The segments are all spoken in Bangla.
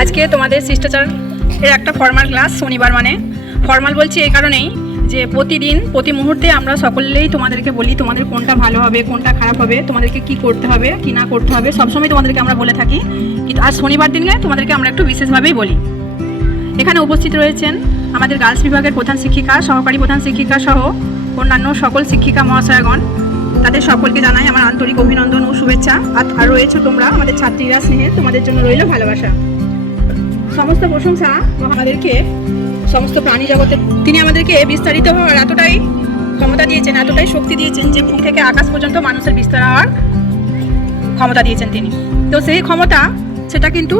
আজকে তোমাদের শিষ্টাচার এর একটা ফর্মাল ক্লাস, শনিবার মানে ফর্মাল বলছি এই কারণেই যে প্রতিদিন প্রতি মুহূর্তে আমরা সকলেই তোমাদেরকে বলি তোমাদের কোনটা ভালো হবে কোনটা খারাপ হবে, তোমাদেরকে কি করতে হবে কি না করতে হবে সবসময় তোমাদেরকে আমরা বলে থাকি, কিন্তু আজ শনিবার দিনে তোমাদেরকে আমরা একটু বিশেষভাবেই বলি। এখানে উপস্থিত রয়েছেন আমাদের গার্লস বিভাগের প্রধান শিক্ষিকা, সহকারী প্রধান শিক্ষিকা সহ অন্যান্য সকল শিক্ষিকা মহাশয়গণ, তাদের সকলকে জানাই আমার আন্তরিক অভিনন্দন ও শুভেচ্ছা। আর রয়েছে তোমরা আমাদের ছাত্রীরা, স্নেহের তোমাদের জন্য রইল ভালোবাসা। সমস্ত প্রশংসা আমাদেরকে সমস্ত প্রাণী জগতে তিনি আমাদেরকে বিস্তারিত হওয়ার এতটাই ক্ষমতা দিয়েছেন, এতটাই শক্তি দিয়েছেন যে ভূমি থেকে আকাশ পর্যন্ত মানুষের বিস্তার হওয়ার ক্ষমতা দিয়েছেন তিনি। তো সেই ক্ষমতা সেটা কিন্তু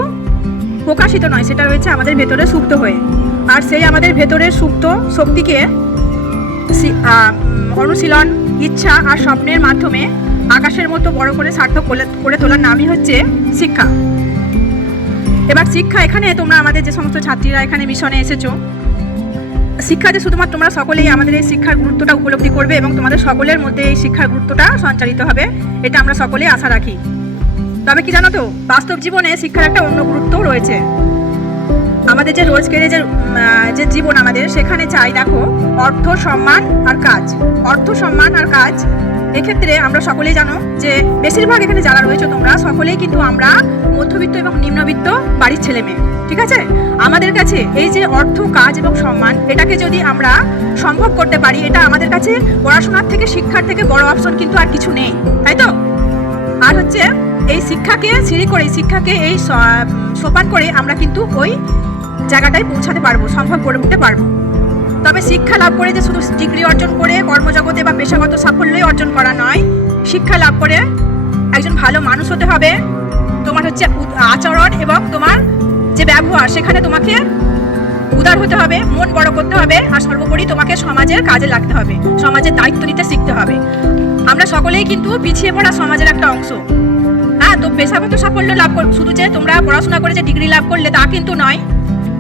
প্রকাশিত নয়, সেটা রয়েছে আমাদের ভেতরে সুপ্ত হয়ে। আর সেই আমাদের ভেতরের সুপ্ত শক্তিকে অনুশীলন, ইচ্ছা আর স্বপ্নের মাধ্যমে আকাশের মতো বড় করে সার্থক করে তোলার নামই হচ্ছে শিক্ষা। এবার শিক্ষা, এখানে তোমরা আমাদের যে সমস্ত ছাত্রীরা এখানে মিশনে এসেছো, শিক্ষাতে শুধুমাত্র তোমরা সকলেই আমাদের এই শিক্ষার গুরুত্বটা উপলব্ধি করবে এবং তোমাদের সকলের মধ্যে এই শিক্ষার গুরুত্বটা সঞ্চারিত হবে, এটা আমরা সকলেই আশা রাখি। তবে কি জানো তো, বাস্তব জীবনে শিক্ষার একটা অন্য গুরুত্বও রয়েছে। আমাদের যে রোজকের যে জীবন আমাদের, সেখানে চাই দেখো অর্থ, সম্মান আর কাজ। অর্থ, সম্মান আর কাজ, এক্ষেত্রে আমরা সকলেই জানো যে বেশিরভাগ এখানে যারা রয়েছে তোমরা সকলেই কিন্তু আমরা মধ্যবিত্ত এবং নিম্নবিত্ত বাড়ির ছেলে মেয়ে, ঠিক আছে? আমাদের কাছে এই যে অর্থ, কাজ এবং সম্মান, এটাকে যদি আমরা সম্ভব করতে পারি, এটা আমাদের কাছে পড়াশোনার থেকে, শিক্ষার থেকে বড় অপশন কিন্তু আর কিছু নেই, তাই তো? আর হচ্ছে এই শিক্ষাকে সিঁড়ি করে, শিক্ষাকে এই সোপান করে আমরা কিন্তু ওই জায়গাটায় পৌঁছাতে পারবো, সম্ভব করে উঠতে পারবো। তবে শিক্ষা লাভ করে যে শুধু ডিগ্রি অর্জন করে কর্মজগতে বা পেশাগত সাফল্যই অর্জন করা নয়, শিক্ষা লাভ করে একজন ভালো মানুষ হতে হবে। তোমার হচ্ছে আচরণ এবং তোমার যে ব্যবহার, সেখানে তোমাকে উদার হতে হবে, মন বড় করতে হবে, আর সর্বোপরি তোমাকে সমাজের কাজে লাগতে হবে, সমাজের দায়িত্ব নিতে শিখতে হবে। আমরা সকলেই কিন্তু পিছিয়ে পড়া সমাজের একটা অংশ। হ্যাঁ, তো পেশাগত সাফল্য লাভ শুধু যে তোমরা পড়াশোনা করে যে ডিগ্রি লাভ করলে তা কিন্তু নয়,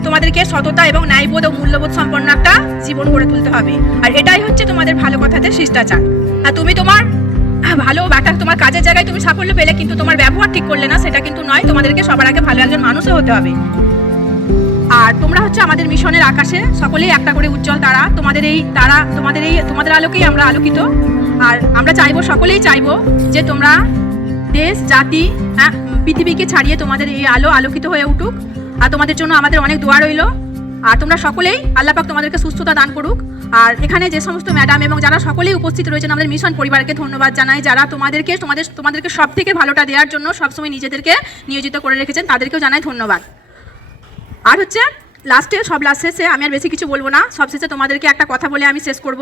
তোমাদেরকে সততা এবং ন্যায়বোধ ও মূল্যবোধ সম্পন্ন একটা জীবন গড়ে তুলতে হবে। আর এটাই হচ্ছে তোমাদের ভালো কথাতে শিষ্টাচার। আর তুমি তোমার ভালো একটা তোমার কাজের জায়গায় তুমি সাফল্য পেলে কিন্তু তোমার ব্যবহার ঠিক করলে না, সেটা কিন্তু নয়। তোমাদেরকে সবার আগে ভালো একজন মানুষও হতে হবে। আর তোমরা হচ্ছে আমাদের মিশনের আকাশে সকলেই একটা করে উজ্জ্বল তারা। তোমাদের আলোকেই আমরা আলোকিত। আর আমরা চাইবো, সকলেই চাইবো যে তোমরা দেশ, জাতি, পৃথিবীকে ছাড়িয়ে তোমাদের এই আলো আলোকিত হয়ে উঠুক। আর তোমাদের জন্য আমাদের অনেক দোয়া রইল। আর তোমরা সকলেই, আল্লাহ পাক তোমাদেরকে সুস্থতা দান করুক। আর এখানে যে সমস্ত ম্যাডাম এবং যারা সকলেই উপস্থিত রয়েছেন, আমাদের মিশন পরিবারকে ধন্যবাদ জানাই, যারা তোমাদেরকে সব থেকে ভালোটা দেওয়ার জন্য সবসময় নিজেদেরকে নিয়োজিত করে রেখেছেন, তাদেরকেও জানাই ধন্যবাদ। আর হচ্ছে সব লাস্ট শেষে আমি আর বেশি কিছু বলবো না, সবশেষে তোমাদেরকে একটা কথা বলে আমি শেষ করব।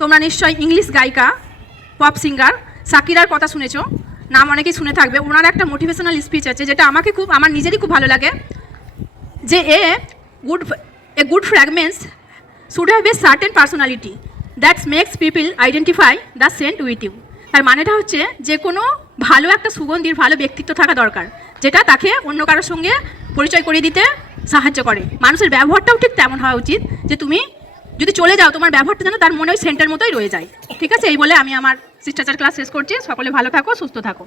তোমরা নিশ্চয়ই ইংলিশ গায়িকা, পপ সিঙ্গার সাকিরার কথা শুনেছো, নাম অনেকেই শুনে থাকবে। ওনার একটা মোটিভেশনাল স্পিচ আছে, যেটা আমার নিজেরই খুব ভালো লাগে, যে a good fragments should have a certain personality that makes people identify the scent with you. তার মানেটা হচ্ছে যে কোনো ভালো একটা সুগন্ধির ভালো ব্যক্তিত্ব থাকা দরকার, যেটা তাকে অন্য কারোর সঙ্গে পরিচয় করিয়ে দিতে সাহায্য করে। মানুষের ব্যবহারটাও ঠিক তেমন হওয়া উচিত, যে তুমি যদি চলে যাও, তোমার ব্যবহারটা যেন তার মনে ওই সেন্টের মতোই রয়ে যায়, ঠিক আছে? এই বলে আমি আমার শিষ্টাচার ক্লাস শেষ করছি। সকলে ভালো থাকো, সুস্থ থাকো।